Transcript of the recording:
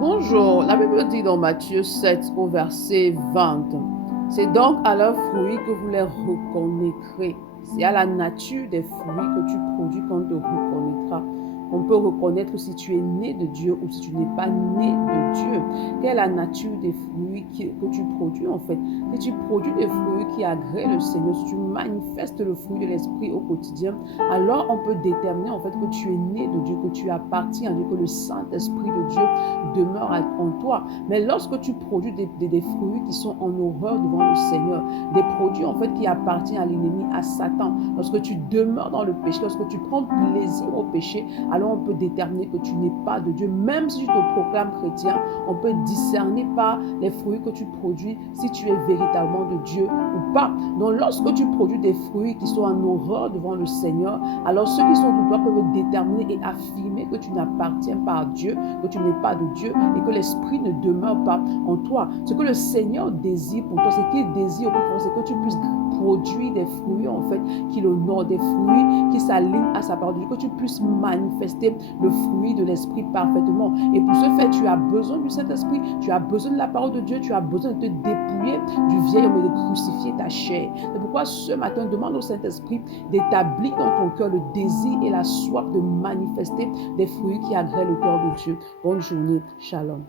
Bonjour, la Bible dit dans Matthieu 7 au verset 20, c'est donc à leurs fruits que vous les reconnaîtrez. C'est à la nature des fruits que tu produis qu'on te reconnaîtra. On peut reconnaître si tu es né de Dieu ou si tu n'es pas né de Dieu. Quelle est la nature des fruits que tu produis en fait? Si tu produis des fruits qui agréent le Seigneur, si tu manifestes le fruit de l'Esprit au quotidien, alors on peut déterminer en fait que tu es né de Dieu, que tu appartiens à Dieu, que le Saint-Esprit de Dieu demeure en toi. Mais lorsque tu produis des fruits qui sont en horreur devant le Seigneur, des produits en fait qui appartiennent à l'ennemi, à Satan, lorsque tu demeures dans le péché, lorsque tu prends plaisir au péché, alors on peut déterminer que tu n'es pas de Dieu. Même si tu te proclames chrétien, on peut discerner par les fruits que tu produis si tu es véritablement de Dieu ou pas. Donc lorsque tu produis des fruits qui sont en horreur devant le Seigneur, alors ceux qui sont de toi peuvent déterminer et affirmer que tu n'appartiens pas à Dieu, que tu n'es pas de Dieu et que l'Esprit ne demeure pas en toi. Ce que le Seigneur désire pour toi, ce qu'il désire pour toi, c'est que tu puisses produire des fruits en fait qui l'honorent, des fruits qui s'alignent à sa parole, que tu puisses manifester le fruit de l'Esprit parfaitement. Et pour ce faire, tu as besoin du Saint-Esprit, tu as besoin de la parole de Dieu, tu as besoin de te dépouiller du vieil homme et de crucifier ta chair. C'est pourquoi ce matin, demande au Saint-Esprit d'établir dans ton cœur le désir et la soif de manifester des fruits qui agréent le cœur de Dieu. Bonne journée, shalom.